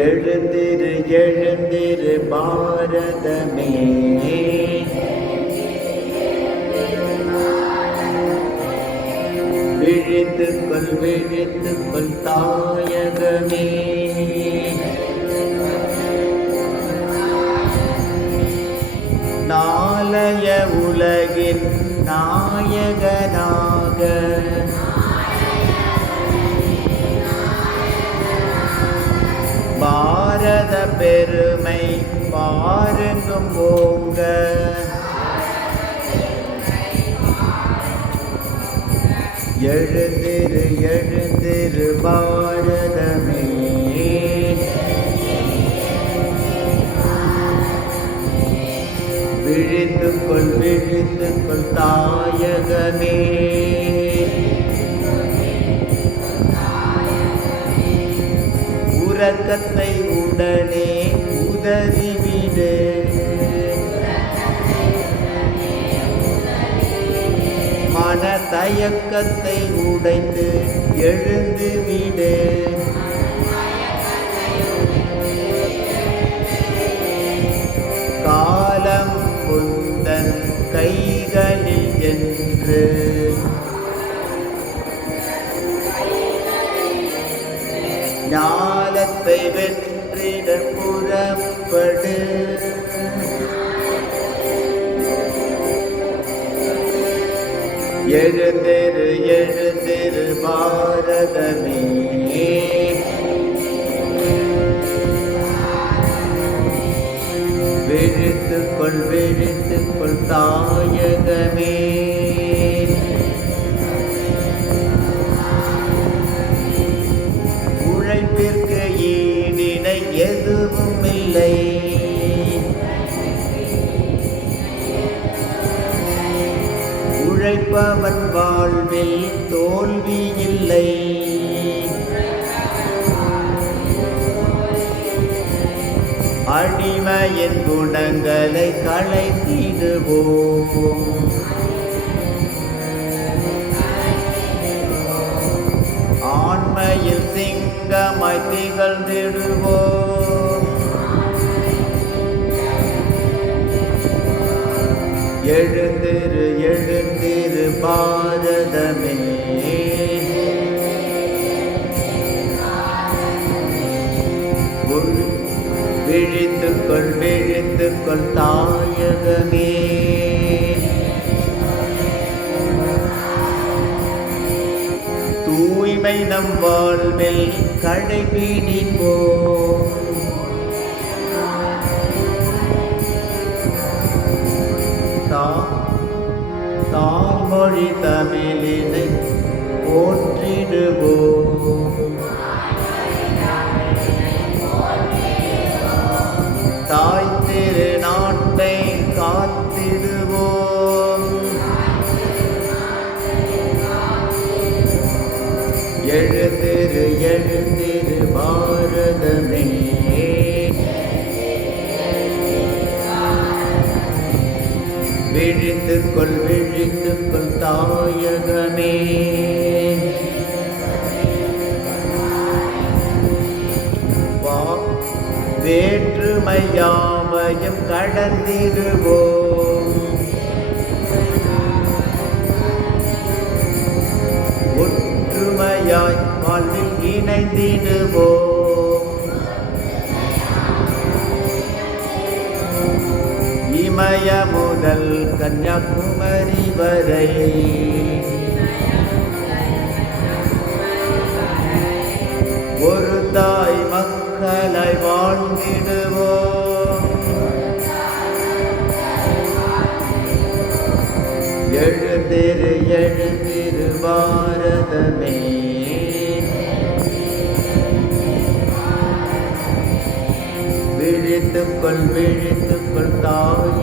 எழுந்திரு எழுந்திரு பாரதமே, விழித்துக்கொள் விழித்துக்கொள் தாயகமே. நாளைய உலகின் நாயகனாக பாரத பெருமை பாருங்கும் ஓங்க, எழுந்திரு எழுந்திரு பாரதமே, விழித்துக்கொள் விழித்துக்கொள் தாயகமே. உறக்கத்தை உடனே உதறிவிடு, மன தயக்கத்தை உடைத்து எழுந்துவிடு, காலம் உந்தன் கைகளில் என்று ஞானத்தை வென்றிட புறப்படு, எழுந்திரு எழுந்திரு பாரதமே, விழித்துக்கொள் விழித்துக்கொள் தாயகமே. உழைப்பிற்கு ஈடிணை எதுவும் இல்லை, உழைப்பவன் வாழ்வில் தோல்வி இல்லை, அடிமையின் குணங்களை களைத்திடுவோம், ஆண்மையில் சிங்கமாய் திகழ்ந்திடுவோம், எழுந்திரு எழுந்திரு பாரதமே, விழித்துக்கொள் விழித்துக்கொள் தாயகமே. தூய்மை நம் வாழ்வில் கடைபிடிப்போம், தாய்மொழி தமிழினை போற்றிடுவோம், தாய் திரு நாட்டை காத்திடுவோம், எழுந்திரு எழுந்திரு பாரதமே, விழித்துக்கொள் விழித்துக்கொள் தாயகமே. வேற்றுமையாவையும் கடந்திடுவோம், ஒற்றுமையாய் வாழ்வில் இணைந்திடுவோம், இமய முதல் கன்னியாகுமரி வரை ஒரு தாய் மக்களாய் வாழ்ந்திடுவோம், எழுந்திரு எழுந்திரு பாரதமே, விழித்துக்கொள் விழித்துக்கொள் தாய்